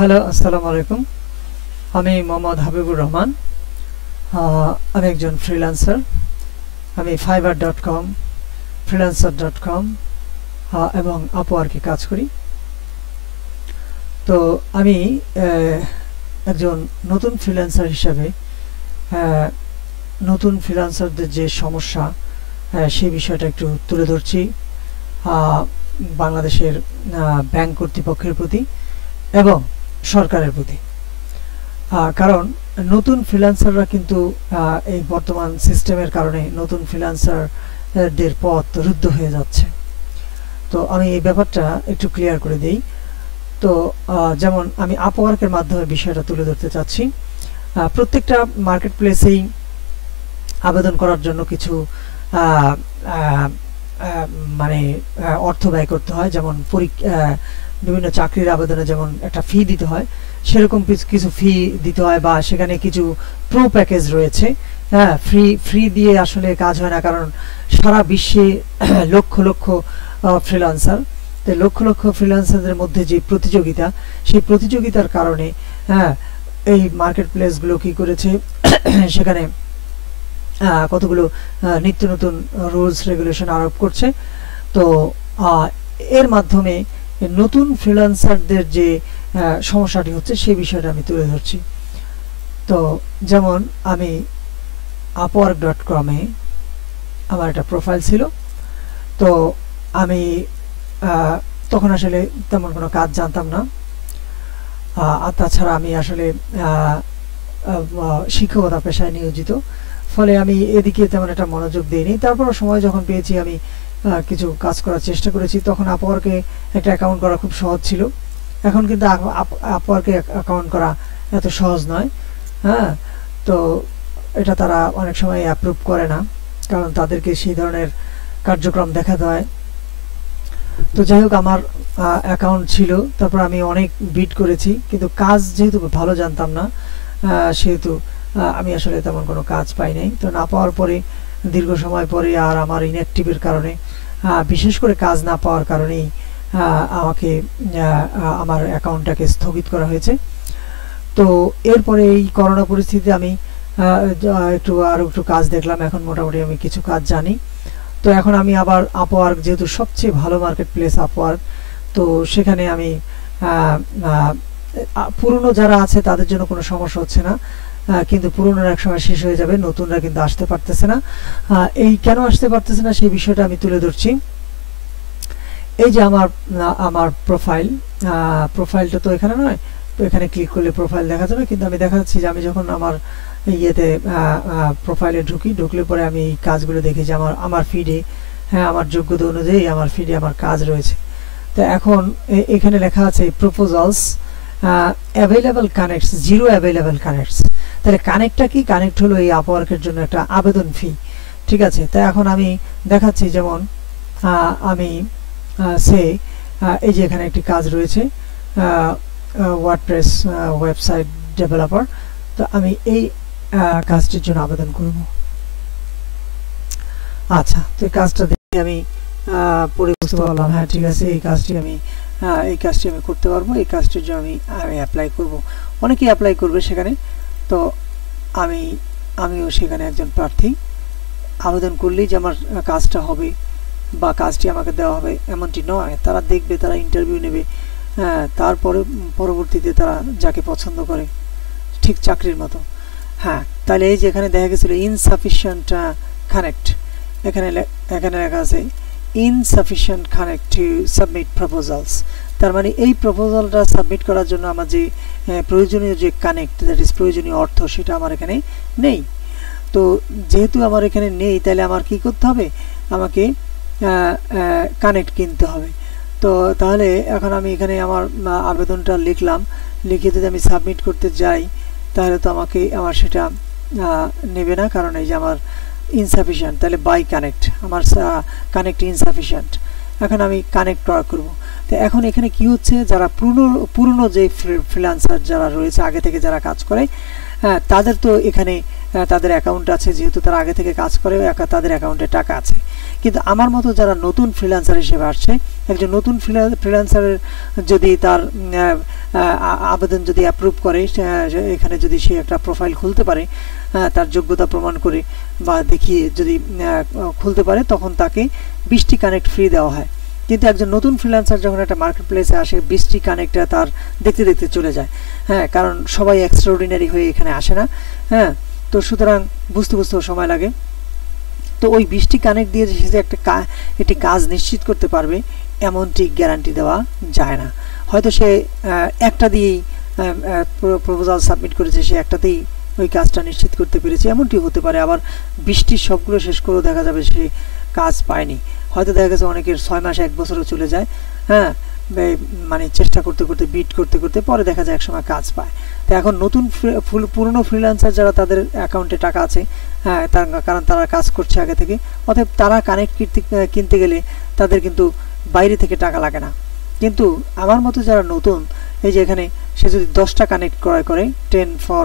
Hello, আসসালামু আলাইকুম। আমি মোহাম্মদ হাবিবুর রহমান। আমি একজন ফ্রিল্যান্সার। আমি fiverr.com, freelancer.com এবং আপওয়ার্কে কাজ করি। তো আমি একজন নতুন ফ্রিল্যান্সার হিসাবে নতুন ফ্রিল্যান্সারদের যে সমস্যা সেই বিষয়টা একটু তুলে ধরছি বাংলাদেশের ব্যাংক কর্তৃপক্ষের প্রতি এবং সরকারের প্রতি। কারণ নতুন ফ্রিল্যান্সাররা কিন্তু এই বর্তমান সিস্টেমের কারণে নতুন ফ্রিল্যান্সারদের পথ রুদ্ধ হয়ে যাচ্ছে। তো আমি এই ব্যাপারটা একটু ক্লিয়ার করে দিই। তো যেমন আমি আপওয়ার্কের মাধ্যমে বিষয়টা তুলে ধরতে চাচ্ছি। প্রত্যেকটা মার্কেট প্লেসেই আবেদন করার জন্য কিছু মানে অর্থ ব্যয় করতে হয়। যেমন বিভিন্ন চাকরির আবেদনে যেমন একটা ফি দিতে হয়, সেরকম কিছু ফি দিতে হয়, বা সেখানে কিছু প্রো প্যাকেজ রয়েছে। ফ্রি দিয়ে আসলে কাজ হয় না, কারণ সারা বিশ্বে লক্ষ লক্ষ ফ্রিল্যান্সার। তো লক্ষ লক্ষ ফ্রিল্যান্সারদের মধ্যে যে প্রতিযোগিতা, সেই প্রতিযোগিতার কারণে এই মার্কেট প্লেসগুলো কি করেছে, সেখানে কতগুলো নিত্য নতুন রুলস রেগুলেশন আরোপ করছে। তো এর মাধ্যমে নতুন ফ্রিল্যান্সারদের যে সমস্যাটি হচ্ছে সেই বিষয়টা আমি তুলে ধরছি। তো যেমন আমি upwork.com-এ আমার একটা প্রোফাইল ছিল। তো আমি তখন আসলে তেমন কোনো কাজ জানতাম না, আর তাছাড়া আমি আসলে শিক্ষকতা পেশায় নিয়োজিত, ফলে আমি এদিকে তেমন একটা মনোযোগ দিইনি। তারপর সময় যখন পেয়েছি আমি কিছু কাজ করার চেষ্টা করেছি। তখন আপওয়ার্কে একটা অ্যাকাউন্ট করা খুব সহজ ছিল। এখন কিন্তু আপওয়ার্কে অ্যাকাউন্ট করা এত সহজ নয়। তো এটা তারা অনেক সময় অ্যাপ্রুভ করে না, কারণ তাদেরকে সেই ধরনের কার্যক্রম দেখাতে হয়। তো যাই হোক, আমার অ্যাকাউন্ট ছিল, তারপর আমি অনেক বিড করেছি, কিন্তু কাজ যেহেতু ভালো জানতাম না, সেহেতু আমি আসলে তেমন কোনো কাজ পাই নাই। তো না পাওয়ার পরে দীর্ঘ সময় পরে আর আমার ইনঅ্যাক্টিভের কারণে, বিশেষ করে কাজ না পাওয়ার কারণেই আমাকে আমার অ্যাকাউন্টটাকে স্থগিত করা হয়েছে। তো এরপরে এই করোনা পরিস্থিতিতে আমি আরও একটু কাজ দেখলাম। এখন মোটামুটি আমি কিছু কাজ জানি। তো এখন আমি আবার আপওয়ার্ক, যেহেতু সবচেয়ে ভালো মার্কেট প্লেস আপওয়ার্ক, তো সেখানে আমি পুরনো যারা আছে তাদের জন্য কোনো সমস্যা হচ্ছে না, কিন্তু পুরনোর এক সময় শেষ হয়ে যাবে, নতুনরা কিন্তু আসতে পারতেছে না। এই কেন আসতে পারতেছে না সেই বিষয়টা আমি তুলে ধরছি। এই যে আমার প্রোফাইলটা তো এখানে নয়, তো এখানে ক্লিক করলে প্রোফাইল দেখা যাবে, কিন্তু আমি দেখাচ্ছি যে আমি যখন আমার ইয়েতে প্রোফাইলে ঢুকলে পরে আমি এই কাজগুলো দেখি যে আমার ফিডে, আমার যোগ্যতা অনুযায়ী আমার ফিডে আমার কাজ রয়েছে। তো এখন এখানে লেখা আছে proposals available connects, zero available connects. তাহলে কানেক্টটা কি? কানেক্ট হলো এই আপওয়ার্কের জন্য একটা আবেদন ফি, ঠিক আছে। তাই এখন আমি দেখাচ্ছি, যেমন আমি এই যে এখানে একটি কাজ রয়েছে, ওয়ার্ডপ্রেস ওয়েবসাইট ডেভেলপার। তো আমি এই কাজটির জন্য আবেদন করব। আচ্ছা, তো এই কাজটা দেখে আমি পরে বুঝতে পারলাম, হ্যাঁ ঠিক আছে, এই কাজটি আমি করতে পারবো। এই কাজটির জন্য আমি অ্যাপ্লাই করব। অনেকেই অ্যাপ্লাই করবে সেখানে। তো আমিও সেখানে একজন প্রার্থী। আবেদন করলেই যে আমার কাজটা হবে বা কাজটি আমাকে দেওয়া হবে এমনটি নয়। তারা দেখবে, তারা ইন্টারভিউ নেবে, তারপরে পরবর্তীতে তারা যাকে পছন্দ করে, ঠিক চাকরির মতো। তাহলে এই যে এখানে দেখা গেছিল ইনসাফিসিয়েন্ট কানেক্ট, এখানে লেখা আছে insufficient connect to submit proposals. তার মানে এই প্রপোজালটা সাবমিট করার জন্য আমার যে প্রয়োজনীয় যে কানেক্ট, দ্যাট ইজ প্রয়োজনীয় অর্থ, সেটা আমার এখানে নেই। তো যেহেতু আমার এখানে নেই, তাহলে আমার কি করতে হবে? আমাকে কানেক্ট কিনতে হবে। তো তাহলে এখন আমি এখানে আমার আবেদনটা লিখলাম, লিখে যদি আমি সাবমিট করতে যাই, তাহলে তো আমার সেটা নেবে না, কারণ এই যে আমার ইনসাফিসিয়েন্ট, তাহলে বাই কানেক্ট, আমার কানেক্ট ইনসাফিসিয়েন্ট। এখন আমি কানেক্ট করব। তো এখন এখানে কি হচ্ছে, যারা পুরনো যে ফ্রিল্যান্সার যারা রয়েছে, আগে থেকে যারা কাজ করে, তাদের তো এখানে তাদের অ্যাকাউন্ট আছে, যেহেতু তারা আগে থেকে কাজ করে, তাদের অ্যাকাউন্টে টাকা আছে। কিন্তু আমার মতো যারা নতুন ফ্রিল্যান্সার হিসেবে আসছে, একজন নতুন ফ্রিল্যান্সারের যদি তার আবেদন যদি অ্যাপ্রুভ করে, এখানে যদি সে একটা প্রোফাইল খুলতে পারে, তার যোগ্যতা প্রমাণ করে বা দেখিয়ে যদি খুলতে পারে, তখন তাকে 20টি কানেক্ট ফ্রি দেওয়া হয়। কিন্তু একজন নতুন ফ্রিল্যান্সার যখন একটা মার্কেট প্লেসে আসে, 20টি কানেক্টটা তার দেখতে দেখতে চলে যায়। হ্যাঁ, কারণ সবাই এক্সট্রাঅর্ডিনারি হয়ে এখানে আসে না। হ্যাঁ, তো সুতরাং বুঝতেও সময় লাগে। তো ওই 20টি কানেক্ট দিয়ে সে যে একটি কাজ নিশ্চিত করতে পারবে এমনটি গ্যারান্টি দেওয়া যায় না। হয়তো সে একটা দিয়েই প্রপোজাল সাবমিট করেছে, সে একটাতেই ওই কাজটা নিশ্চিত করতে পেরেছে, এমনটি হতে পারে। আবার 20টির সবগুলো শেষ করেও দেখা যাবে সে কাজ পায়নি। হয়তো দেখা গেছে অনেকের 6 মাস 1 বছরও চলে যায়। হ্যাঁ, মানে চেষ্টা করতে করতে বিট করতে করতে পরে দেখা যায় একসময় কাজ পায়। তো এখন নতুন পুরনো ফ্রিল্যান্সার যারা, তাদের অ্যাকাউন্টে টাকা আছে, হ্যাঁ, কারণ তারা কাজ করছে আগে থেকে, অতএব তারা কানেক্ট কিনতে গেলে তাদের কিন্তু বাইরে থেকে টাকা লাগে না। কিন্তু আমার মতো যারা নতুন, এই যে এখানে সে যদি 10টা কানেক্ট ক্রয় করে 10 for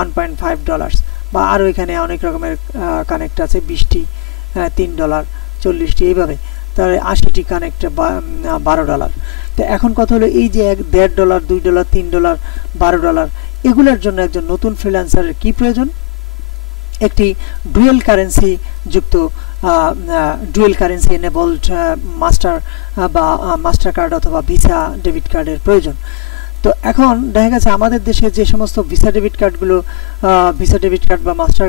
$1.5 বা আরও এখানে অনেক রকমের কানেক্ট আছে, 20টি $3, 40টি, এইভাবে তাহলে 80টি কানেক্ট $12। তো এখন কথা হলো এই যে $1.5, $2, $3, $12 এগুলোর জন্য একজন নতুন ফ্রিল্যান্সারের কি প্রয়োজন? একটি ডুয়েল কারেন্সি যুক্ত dual currency enabled master card অথবা ভিসা ডেবিট কার্ডের প্রয়োজন। তো এখন দেখা গেছে আমাদের দেশে যে সমস্ত ভিসা ডেবিট কার্ড বা মাস্টার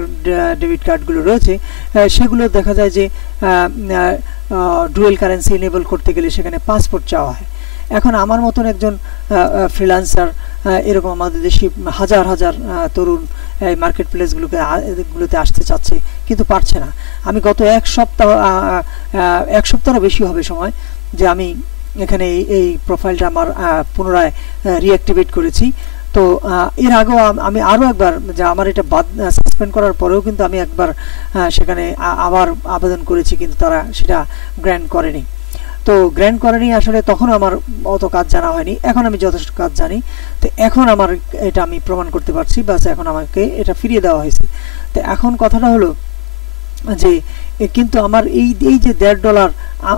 ডেবিট কার্ডগুলো রয়েছে, সেগুলো দেখা যায় যে ডুয়েল কারেন্সি এনেবল করতে গেলে সেখানে পাসপোর্ট চাওয়া হয়। এখন আমার মতন একজন ফ্রিল্যান্সার, এরকম আমাদের দেশে হাজার হাজার তরুণ এই মার্কেট প্লেসগুলোতে আসতে চাচ্ছে কিন্তু পারছে না। আমি গত এক সপ্তাহেরও বেশি হবে সময় যে আমি এখানে এই প্রোফাইলটা আমার পুনরায় রিঅ্যাক্টিভেট করেছি। তো এর আগেও আমি আরও একবার, যে আমার এটা সাসপেন্ড করার পরেও কিন্তু আমি একবার সেখানে আবার আবেদন করেছি, কিন্তু তারা সেটা গ্র্যান্ট করেনি। তো গ্র্যান্ট করেনি আসলে তখন আমার অত কাজ জানা হয়নি, এখন আমি যথেষ্ট কাজ জানি। তো এখন আমার এটা আমি প্রমাণ করতে পারছি, বাস এখন আমাকে এটা ফিরিয়ে দেওয়া হয়েছে। তো এখন কথাটা হলো যে কিন্তু আমার এই যে $1.5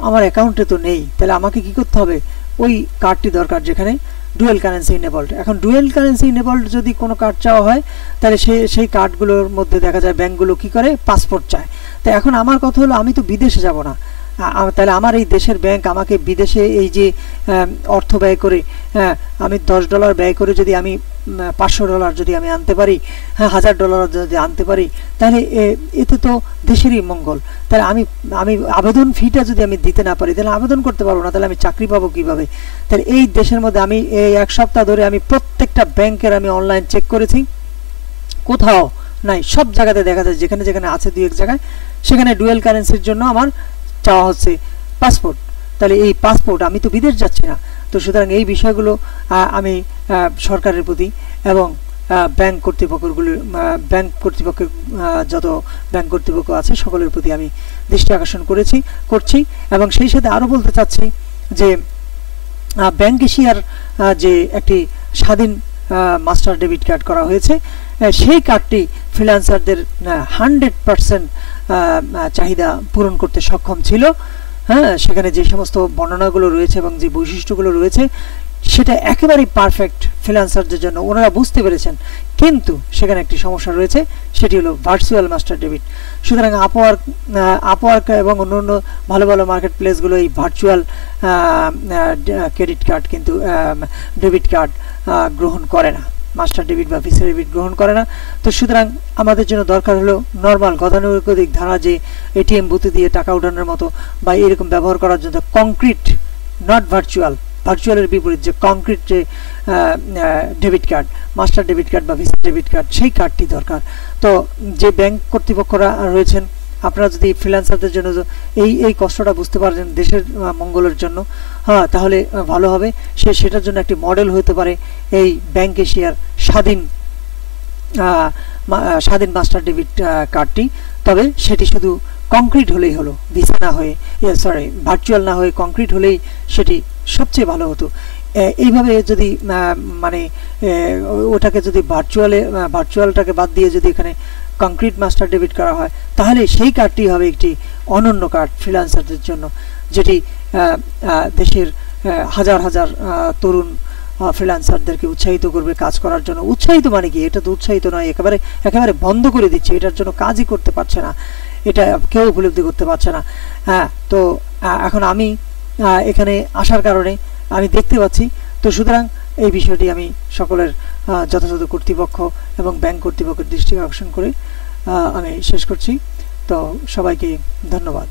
আমার অ্যাকাউন্টে তো নেই, তাহলে আমাকে কি করতে হবে? ওই কার্ডটি দরকার যেখানে ডুয়েল কারেন্সি ইনেবলড। এখন ডুয়েল কারেন্সি ইনেবলড যদি কোনো কার্ড চাওয়া হয়, তাহলে সেই কার্ডগুলোর মধ্যে দেখা যায় ব্যাঙ্কগুলো কি করে, পাসপোর্ট চায়। তো এখন আমার কথা হলো আমি তো বিদেশে যাব না, তাহলে আমার এই দেশের ব্যাংক আমাকে বিদেশে এই যে অর্থ ব্যয় করে, আমি $10 ব্যয় করে যদি আমি $500 যদি আমি আনতে পারি, $1000 যদি আনতে পারি, তাহলে এতে তো দেশেরই মঙ্গল। তাহলে আমি আবেদন ফিটা যদি আমি দিতে না পারি, তাহলে আবেদন করতে পারবো না, তাহলে আমি চাকরি পাবো কিভাবে? তাহলে এই দেশের মধ্যে আমি এই 1 সপ্তাহ ধরে আমি প্রত্যেকটা ব্যাংকের আমি অনলাইন চেক করেছি, কোথাও নাই। সব জায়গাতে দেখা যায় যেখানে যেখানে আছে 2-1 জায়গায়, সেখানে ডুয়েল কারেন্সির জন্য আমার চাওয়া হচ্ছে পাসপোর্ট। তাহলে এই পাসপোর্ট, আমি তো বিদেশ যাচ্ছি না। তো সুতরাং এই বিষয়গুলো আমি সরকারের প্রতি এবং ব্যাংক কর্তৃপক্ষের যত ব্যাংক কর্তৃপক্ষ আছে সকলের প্রতি আমি দৃষ্টি আকর্ষণ করছি। এবং সেই সাথে আরও বলতে চাচ্ছি যে ব্যাংক এশিয়ার যে একটি স্বাধীন মাস্টার ডেবিট কার্ড করা হয়েছে, সেই কার্ডটি ফ্রিল্যান্সারদের 100% চাহিদা পূরণ করতে সক্ষম ছিল। হ্যাঁ, সেখানে যে সমস্ত বর্ণনাগুলো রয়েছে এবং যে বৈশিষ্ট্যগুলো রয়েছে, সেটা একেবারেই পারফেক্ট ফ্রিল্যান্সারদের জন্য, ওনারা বুঝতে পেরেছেন। কিন্তু সেখানে একটি সমস্যা রয়েছে, সেটি হলো ভার্চুয়াল মাস্টার ডেবিট। সুতরাং আপওয়ার্ক এবং অন্যান্য ভালো ভালো মার্কেট প্লেসগুলো এই ভার্চুয়াল ক্রেডিট কার্ড কিন্তু ডেবিট কার্ড গ্রহণ করে না, মাস্টার ডেবিট বা ভিসা ডেবিট গ্রহণ করে না। তো সুতরাং আমাদের জন্য দরকার হলো নর্মাল গতানুগতিক ধারা, যে এটিএম বুথে দিয়ে টাকা ওঠানোর মতো বা এরকম ব্যবহার করার জন্য কংক্রিট, নট ভার্চুয়ালের বিপরীত যে কংক্রিট যে debit card, master debit card বা ভিসা ডেবিট কার্ড, সেই কার্ডটি দরকার। তো যে ব্যাংক কর্তৃপক্ষরা রয়েছেন, আপনারা যদি ফ্রিল্যান্সারদের জন্য এই কষ্টটা বুঝতে পারেন দেশের মঙ্গলের জন্য, হ্যাঁ, তাহলে ভালো হবে। সেটার জন্য একটি মডেল হতে পারে এই ব্যাংক এশিয়ার স্বাধীন মাস্টার ডেবিট কার্ডটি। তবে সেটি শুধু কংক্রিট হলেই হলো, ভিসা না হয়ে, ভার্চুয়াল না হয়ে কংক্রিট হলেই সেটি সবচেয়ে ভালো হতো। এইভাবে যদি মানে ওটাকে যদি ভার্চুয়ালটাকে বাদ দিয়ে যদি এখানে কংক্রিট মাস্টার ডেবিট করা হয়, তাহলে সেই কার্ডটি হবে একটি অনন্য কার্ড ফ্রিল্যান্সারদের জন্য, যেটি দেশের হাজার হাজার তরুণ ফ্রিল্যান্সারদেরকে উৎসাহিত করবে কাজ করার জন্য। উৎসাহিত মানে কি? এটা তো উৎসাহিত নয়, একেবারে একেবারে বন্ধ করে দিচ্ছে, এটার জন্য কাজই করতে পারছে না, এটা কেউ উপলব্ধি করতে পারছে না। হ্যাঁ, তো এখন আমি এখানে আসার কারণে আমি দেখতে পাচ্ছি। তো সুতরাং এই বিষয়টি আমি সকলের যথাযথ কর্তৃপক্ষ এবং ব্যাংক কর্তৃপক্ষের দৃষ্টি আকর্ষণ করে আমি শেষ করছি। তো সবাইকে ধন্যবাদ।